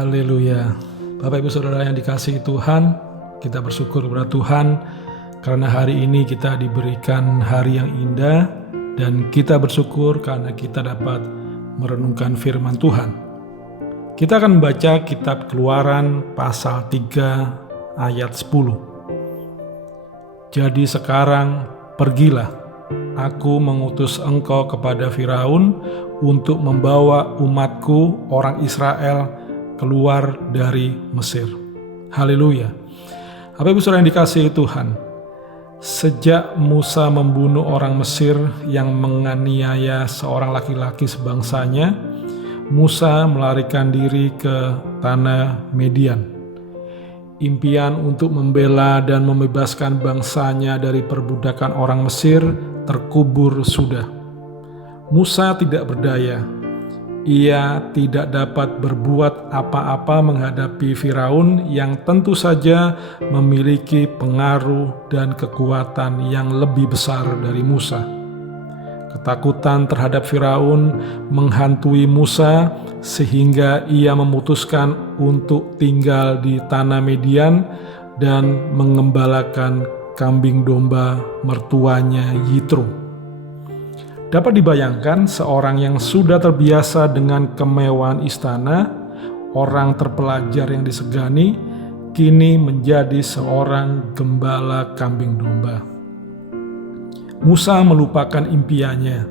Haleluya. Bapak Ibu Saudara yang dikasihi Tuhan, kita bersyukur kepada Tuhan karena hari ini kita diberikan hari yang indah, dan kita bersyukur karena kita dapat merenungkan firman Tuhan. Kita akan membaca kitab Keluaran pasal 3 ayat 10. Jadi sekarang pergilah, aku mengutus engkau kepada Firaun untuk membawa umatku orang Israel keluar dari Mesir. Haleluya. Bapak Ibu Saudara yang dikasihi Tuhan, sejak Musa membunuh orang Mesir yang menganiaya seorang laki-laki sebangsanya, Musa melarikan diri ke tanah Median. Impian untuk membela dan membebaskan bangsanya dari perbudakan orang Mesir terkubur sudah. Musa tidak berdaya. Ia tidak dapat berbuat apa-apa menghadapi Firaun yang tentu saja memiliki pengaruh dan kekuatan yang lebih besar dari Musa. Ketakutan terhadap Firaun menghantui Musa sehingga ia memutuskan untuk tinggal di tanah Median dan mengembalakan kambing domba mertuanya Yitro. Dapat dibayangkan seorang yang sudah terbiasa dengan kemewahan istana, orang terpelajar yang disegani, kini menjadi seorang gembala kambing domba. Musa melupakan impiannya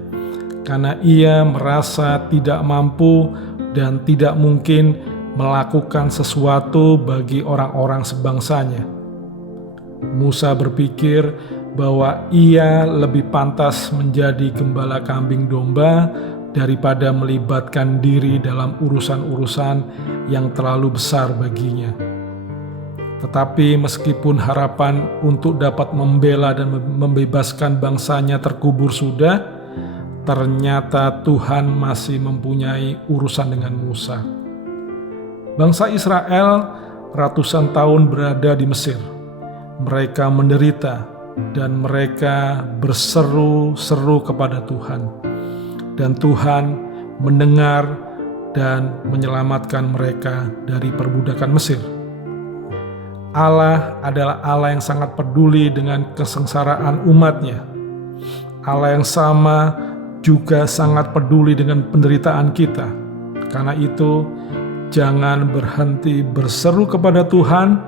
karena ia merasa tidak mampu dan tidak mungkin melakukan sesuatu bagi orang-orang sebangsanya. Musa berpikir bahwa ia lebih pantas menjadi gembala kambing domba daripada melibatkan diri dalam urusan-urusan yang terlalu besar baginya. Tetapi meskipun harapan untuk dapat membela dan membebaskan bangsanya terkubur sudah, ternyata Tuhan masih mempunyai urusan dengan Musa. Bangsa Israel ratusan tahun berada di Mesir. Mereka menderita dan mereka berseru-seru kepada Tuhan. Dan Tuhan mendengar dan menyelamatkan mereka dari perbudakan Mesir. Allah adalah Allah yang sangat peduli dengan kesengsaraan umatnya. Allah yang sama juga sangat peduli dengan penderitaan kita. Karena itu, jangan berhenti berseru kepada Tuhan,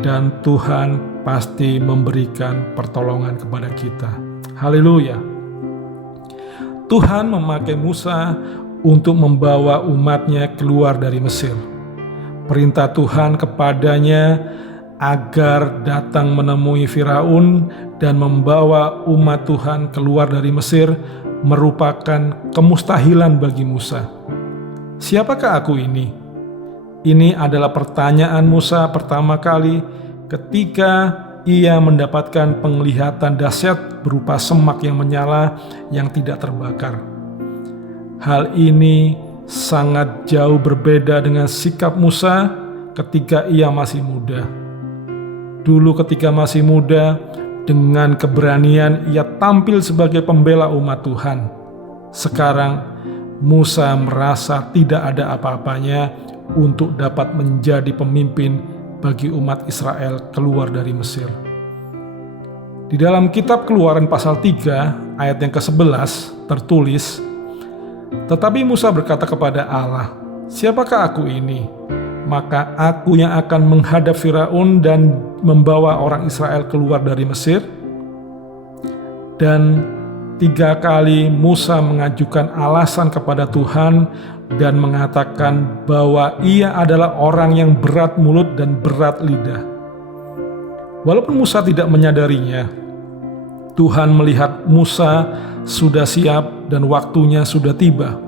dan Tuhan pasti memberikan pertolongan kepada kita. Haleluya. Tuhan memakai Musa untuk membawa umatnya keluar dari Mesir. Perintah Tuhan kepadanya agar datang menemui Firaun dan membawa umat Tuhan keluar dari Mesir merupakan kemustahilan bagi Musa. Siapakah aku ini? Ini adalah pertanyaan Musa pertama kali ketika ia mendapatkan penglihatan dahsyat berupa semak yang menyala yang tidak terbakar. Hal ini sangat jauh berbeda dengan sikap Musa ketika ia masih muda. Dulu ketika masih muda, dengan keberanian ia tampil sebagai pembela umat Tuhan. Sekarang Musa merasa tidak ada apa-apanya untuk dapat menjadi pemimpin bagi umat Israel keluar dari Mesir. Di dalam kitab Keluaran pasal 3 ayat yang ke-11 tertulis, "Tetapi Musa berkata kepada Allah, 'Siapakah aku ini? Maka aku yang akan menghadap Firaun dan membawa orang Israel keluar dari Mesir.' Dan 3 kali Musa mengajukan alasan kepada Tuhan dan mengatakan bahwa ia adalah orang yang berat mulut dan berat lidah. Walaupun Musa tidak menyadarinya, Tuhan melihat Musa sudah siap dan waktunya sudah tiba.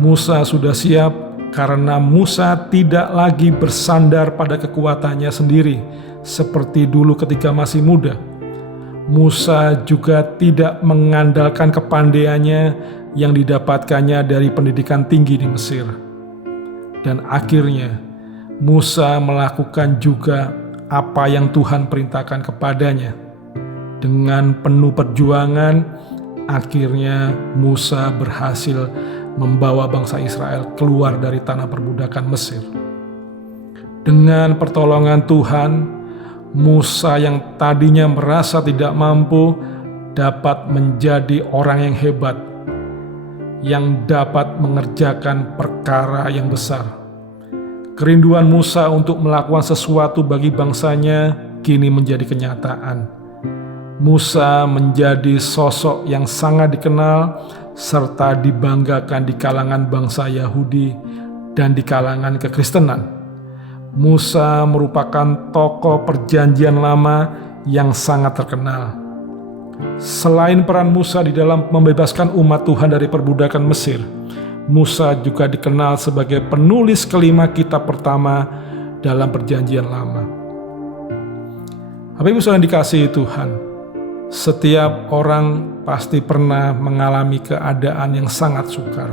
Musa sudah siap karena Musa tidak lagi bersandar pada kekuatannya sendiri seperti dulu ketika masih muda. Musa juga tidak mengandalkan kepandaiannya yang didapatkannya dari pendidikan tinggi di Mesir. Dan akhirnya Musa melakukan juga apa yang Tuhan perintahkan kepadanya. Dengan penuh perjuangan, akhirnya Musa berhasil membawa bangsa Israel keluar dari tanah perbudakan Mesir. Dengan pertolongan Tuhan, Musa yang tadinya merasa tidak mampu dapat menjadi orang yang hebat, yang dapat mengerjakan perkara yang besar. Kerinduan Musa untuk melakukan sesuatu bagi bangsanya kini menjadi kenyataan. Musa menjadi sosok yang sangat dikenal serta dibanggakan di kalangan bangsa Yahudi dan di kalangan kekristenan. Musa merupakan tokoh perjanjian lama yang sangat terkenal. Selain peran Musa di dalam membebaskan umat Tuhan dari perbudakan Mesir, Musa juga dikenal sebagai penulis kelima kitab pertama dalam perjanjian lama. Bapak Ibu saudara yang dikasihi Tuhan, setiap orang pasti pernah mengalami keadaan yang sangat sukar.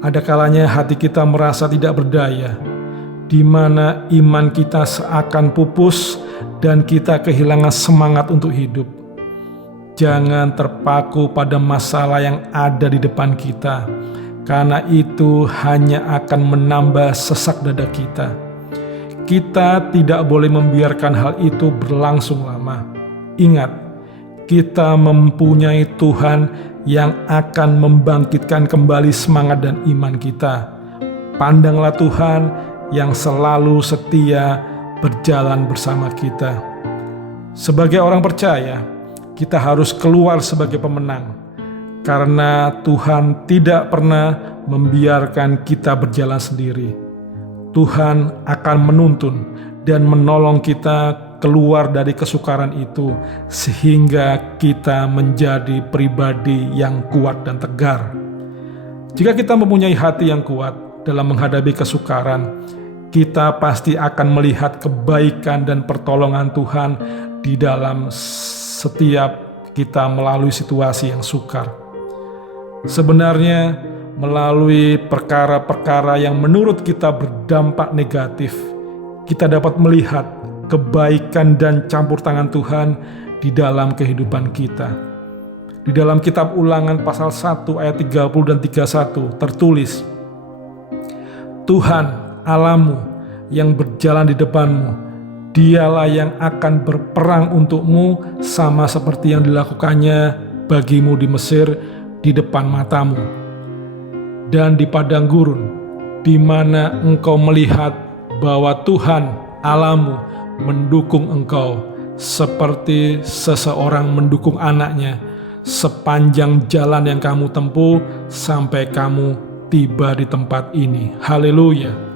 Ada kalanya hati kita merasa tidak berdaya, di mana iman kita seakan pupus dan kita kehilangan semangat untuk hidup. Jangan terpaku pada masalah yang ada di depan kita, karena itu hanya akan menambah sesak dada kita. Kita tidak boleh membiarkan hal itu berlangsung lama. Ingat, kita mempunyai Tuhan yang akan membangkitkan kembali semangat dan iman kita. Pandanglah Tuhan yang selalu setia berjalan bersama kita. Sebagai orang percaya, kita harus keluar sebagai pemenang, karena Tuhan tidak pernah membiarkan kita berjalan sendiri. Tuhan akan menuntun dan menolong kita keluar dari kesukaran itu, sehingga kita menjadi pribadi yang kuat dan tegar. Jika kita mempunyai hati yang kuat dalam menghadapi kesukaran, kita pasti akan melihat kebaikan dan pertolongan Tuhan di dalam setiap kita melalui situasi yang sukar. Sebenarnya, melalui perkara-perkara yang menurut kita berdampak negatif, kita dapat melihat kebaikan dan campur tangan Tuhan di dalam kehidupan kita. Di dalam kitab Ulangan pasal 1 ayat 30 dan 31 tertulis, Tuhan Allahmu yang berjalan di depanmu, dialah yang akan berperang untukmu sama seperti yang dilakukannya bagimu di Mesir di depan matamu. Dan di padang gurun, di mana engkau melihat bahwa Tuhan Allahmu mendukung engkau seperti seseorang mendukung anaknya sepanjang jalan yang kamu tempuh sampai kamu tiba di tempat ini. Haleluya.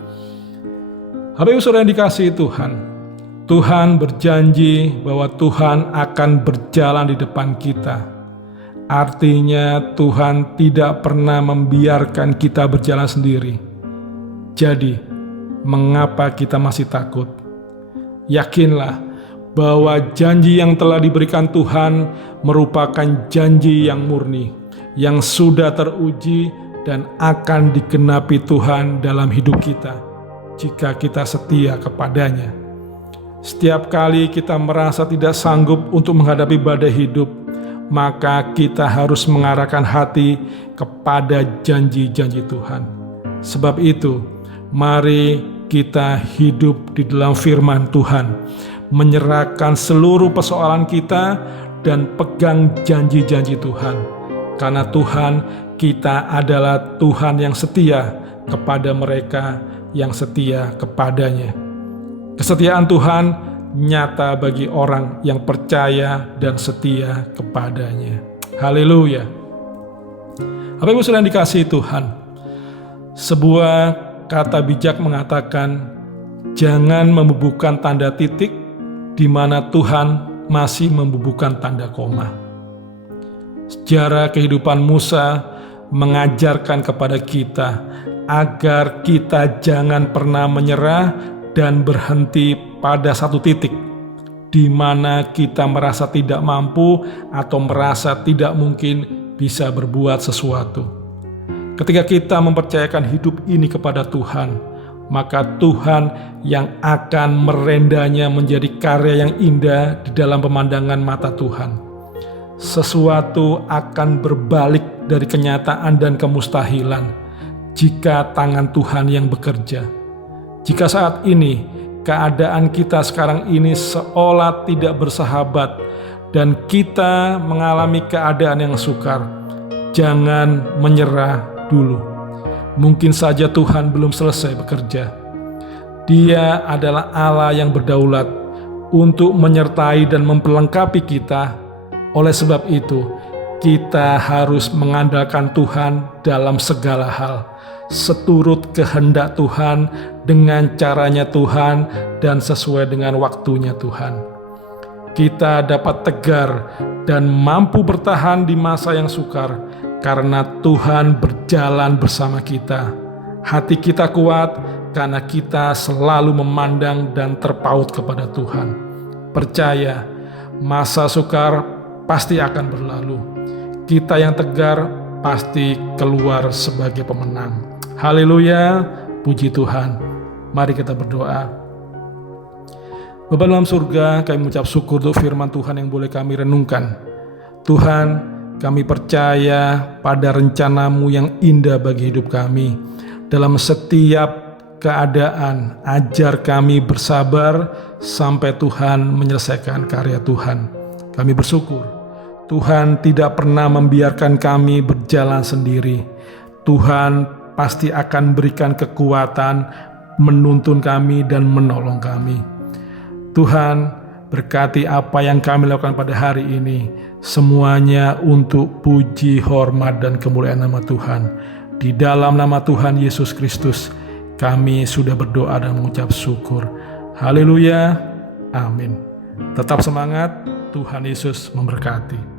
Bapak Ibu saudara yang dikasihi Tuhan, Tuhan berjanji bahwa Tuhan akan berjalan di depan kita. Artinya Tuhan tidak pernah membiarkan kita berjalan sendiri. Jadi, mengapa kita masih takut? Yakinlah bahwa janji yang telah diberikan Tuhan merupakan janji yang murni, yang sudah teruji dan akan digenapi Tuhan dalam hidup kita jika kita setia kepadanya. Setiap kali kita merasa tidak sanggup untuk menghadapi badai hidup, maka kita harus mengarahkan hati kepada janji-janji Tuhan. Sebab itu, mari kita hidup di dalam firman Tuhan, menyerahkan seluruh persoalan kita dan pegang janji-janji Tuhan. Karena Tuhan kita adalah Tuhan yang setia kepada mereka yang setia kepadanya. Kesetiaan Tuhan nyata bagi orang yang percaya dan setia kepadanya. Haleluya. Bapak Ibu saudara yang dikasihi Tuhan, sebuah kata bijak mengatakan, jangan membubuhkan tanda titik di mana Tuhan masih membubuhkan tanda koma. Sejarah kehidupan Musa mengajarkan kepada kita agar kita jangan pernah menyerah dan berhenti pada satu titik di mana kita merasa tidak mampu atau merasa tidak mungkin bisa berbuat sesuatu. Ketika kita mempercayakan hidup ini kepada Tuhan, maka Tuhan yang akan merendanya menjadi karya yang indah di dalam pemandangan mata Tuhan. Sesuatu akan berbalik dari kenyataan dan kemustahilan jika tangan Tuhan yang bekerja. Jika saat ini keadaan kita sekarang ini seolah tidak bersahabat dan kita mengalami keadaan yang sukar, jangan menyerah dulu. Mungkin saja Tuhan belum selesai bekerja. Dia adalah Allah yang berdaulat untuk menyertai dan memperlengkapi kita. Oleh sebab itu, kita harus mengandalkan Tuhan dalam segala hal, seturut kehendak Tuhan, dengan caranya Tuhan, dan sesuai dengan waktunya Tuhan. Kita dapat tegar dan mampu bertahan di masa yang sukar, karena Tuhan berjalan bersama kita. Hati kita kuat, karena kita selalu memandang dan terpaut kepada Tuhan. Percaya, masa sukar pasti akan berlalu. Kita yang tegar pasti keluar sebagai pemenang. Haleluya, puji Tuhan. Mari kita berdoa. Bapa dalam surga, kami mengucap syukur untuk firman Tuhan yang boleh kami renungkan. Tuhan, kami percaya pada rencana-Mu yang indah bagi hidup kami. Dalam setiap keadaan, ajar kami bersabar sampai Tuhan menyelesaikan karya Tuhan. Kami bersyukur Tuhan tidak pernah membiarkan kami berjalan sendiri. Tuhan pasti akan berikan kekuatan, menuntun kami dan menolong kami. Tuhan, berkati apa yang kami lakukan pada hari ini, semuanya untuk puji, hormat, dan kemuliaan nama Tuhan. Di dalam nama Tuhan Yesus Kristus, kami sudah berdoa dan mengucap syukur. Haleluya, amin. Tetap semangat, Tuhan Yesus memberkati.